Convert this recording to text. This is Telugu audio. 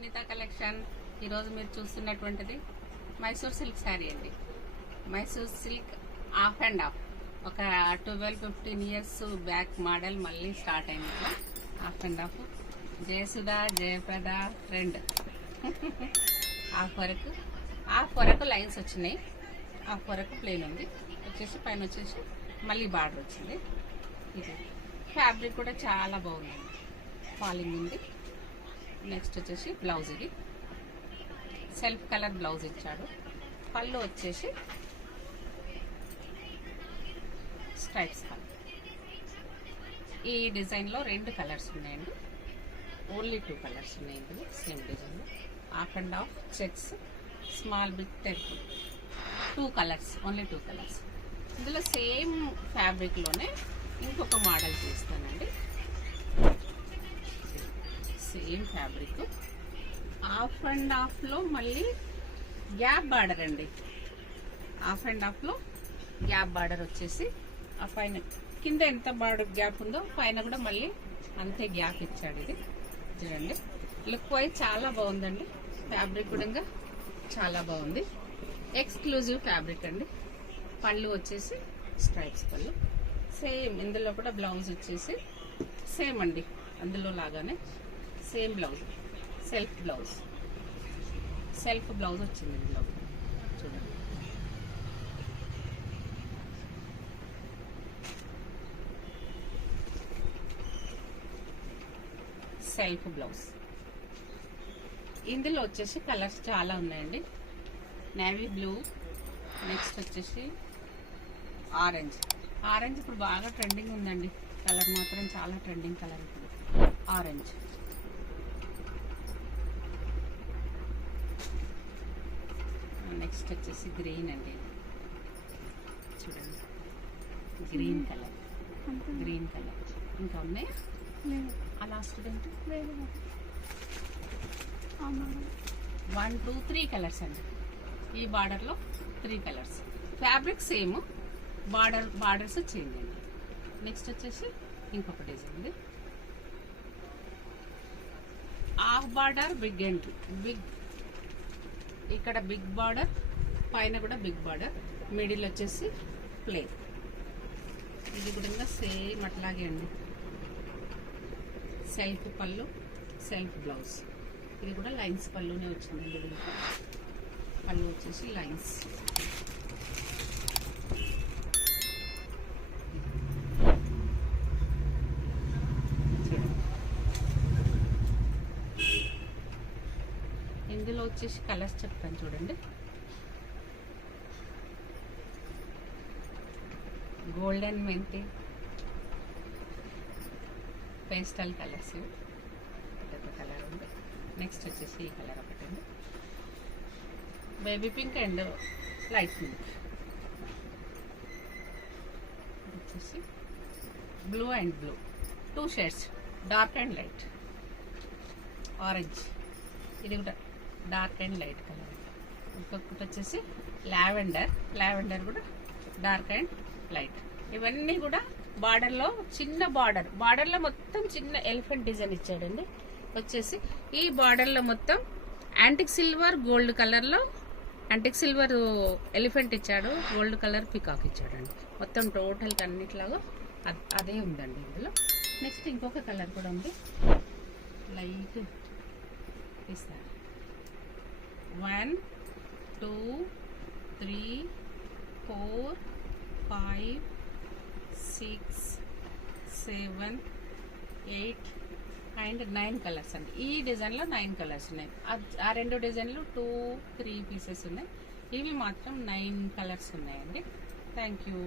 సునీత కలెక్షన్. ఈరోజు మీరు చూస్తున్నటువంటిది మైసూర్ సిల్క్ శారీ అండి. Mysore silk of and of ఒక 12-15 ఇయర్స్ బ్యాక్ మోడల్ మళ్ళీ స్టార్ట్ అయింది. Of and of Jayasudha Jayaprada trend. Half వరకు లైన్స్ వచ్చినాయి, హాఫ్ వరకు ప్లెయిన్ ఉంది. వచ్చేసి పైన వచ్చేసి మళ్ళీ బార్డర్ వచ్చింది. ఇది ఫ్యాబ్రిక్ కూడా చాలా బాగుంది, ఫాలింగ్ ఉంది. నెక్స్ట్ వచ్చేసి బ్లౌజ్, ఇది సెల్ఫ్ కలర్ బ్లౌజ్ ఇచ్చాడు. పళ్ళు వచ్చేసి స్ట్రైప్స్ పళ్ళు. ఈ డిజైన్లో 2 కలర్స్ ఉన్నాయండి, ఓన్లీ 2 కలర్స్ ఉన్నాయి ఇందులో. సేమ్ డిజైన్లో half and half checks, small big temple, 2 colours, only 2 colours. ఇందులో సేమ్ ఫ్యాబ్రిక్లోనే ఇంకొక మోడల్ చూస్తానండి. సేమ్ ఫ్యాబ్రిక్ హాఫ్ అండ్ హాఫ్లో మళ్ళీ గ్యాప్ బార్డర్ అండి. హాఫ్ అండ్ హాఫ్లో గ్యాప్ బార్డర్ వచ్చేసి ఆ పైన కింద ఎంత బార్డర్ గ్యాప్ ఉందో పైన కూడా మళ్ళీ అంతే గ్యాప్ ఇచ్చాడు. ఇది చూడండి, లుక్ వైజ్ చాలా బాగుందండి. ఫ్యాబ్రిక్ కూడా చాలా బాగుంది, ఎక్స్క్లూజివ్ ఫ్యాబ్రిక్ అండి. పళ్ళు వచ్చేసి స్ట్రైప్స్ పళ్ళు. సేమ్ ఇందులో కూడా బ్లౌజ్ వచ్చేసి సేమ్ అండి, అందులో లాగానే సేమ్ బ్లౌజ్, సెల్ఫ్ బ్లౌజ్ వచ్చింది ఇందులో. చూడండి, సెల్ఫ్ బ్లౌజ్. ఇందులో వచ్చేసి కలర్స్ చాలా ఉన్నాయండి. నేవీ బ్లూ, నెక్స్ట్ వచ్చేసి ఆరెంజ్. ఇప్పుడు బాగా ట్రెండింగ్ ఉందండి, కలర్ మాత్రం చాలా ట్రెండింగ్ కలర్ ఇప్పుడు ఆరెంజ్. నెక్స్ట్ వచ్చేసి గ్రీన్ అండి. చూడండి, గ్రీన్ కలర్ ఇంకా ఉన్నాయి. ఆ లాస్ట్ ఏంటి, 1 2 3 కలర్స్ అండి. ఈ బార్డర్లో 3 colours. Fabric same, borders change అండి. నెక్స్ట్ వచ్చేసి ఇంకొక డిజైన్ ఉంది. హాఫ్ బార్డర్ బిగ్ ఎంట్రీ, ఇక్కడ బిగ్ బార్డర్, పైన కూడా బిగ్ బార్డర్, మిడిల్ వచ్చేసి ప్లేన్. ఇది కూడా సేమ్ అట్లాగే అండి. సెల్ఫ్ పళ్ళు, సెల్ఫ్ బ్లౌజ్. ఇది కూడా లైన్స్ పళ్ళునే వచ్చిందండి. దీంట్లో పళ్ళు వచ్చేసి లైన్స్. ఇందులో వచ్చేసి కలర్స్ చెప్తాను చూడండి. గోల్డెన్ మెంతి, పేస్టల్ కలర్స్, ఒక కలర్ ఉంది. నెక్స్ట్ వచ్చేసి ఈ కలర్ ఒకటి ఉంది, baby pink and light pink. వచ్చేసి blue and blue, 2 shades, dark and light. Orange, ఇది కూడా డార్క్ అండ్ లైట్ కలర్. ఇంకొకటి వచ్చేసి లావెండర్ కూడా డార్క్ అండ్ లైట్. ఇవన్నీ కూడా బార్డర్లో చిన్న బార్డర్లో మొత్తం చిన్న ఎలిఫెంట్ డిజైన్ ఇచ్చాడండి. వచ్చేసి ఈ బార్డర్లో మొత్తం యాంటిక్ సిల్వర్ గోల్డ్ కలర్లో యాంటిక్ సిల్వర్ ఎలిఫెంట్ ఇచ్చాడు, గోల్డ్ కలర్ పికాక్ ఇచ్చాడండి. మొత్తం టోటల్ అన్నిట్లాగా అదే ఉందండి ఇందులో. నెక్స్ట్ ఇంకొక కలర్ కూడా ఉంది, లైట్ ఇస్తాను. 1 2 3 4 5 6 7 8 అండ్ 9 కలర్స్ అండి. ఈ డిజైన్లో 9 కలర్స్ ఉన్నాయి. ఆ 2 డిజైన్లు 2-3 పీసెస్ ఉన్నాయి. ఇవి మాత్రం 9 కలర్స్ ఉన్నాయండి. Thank you.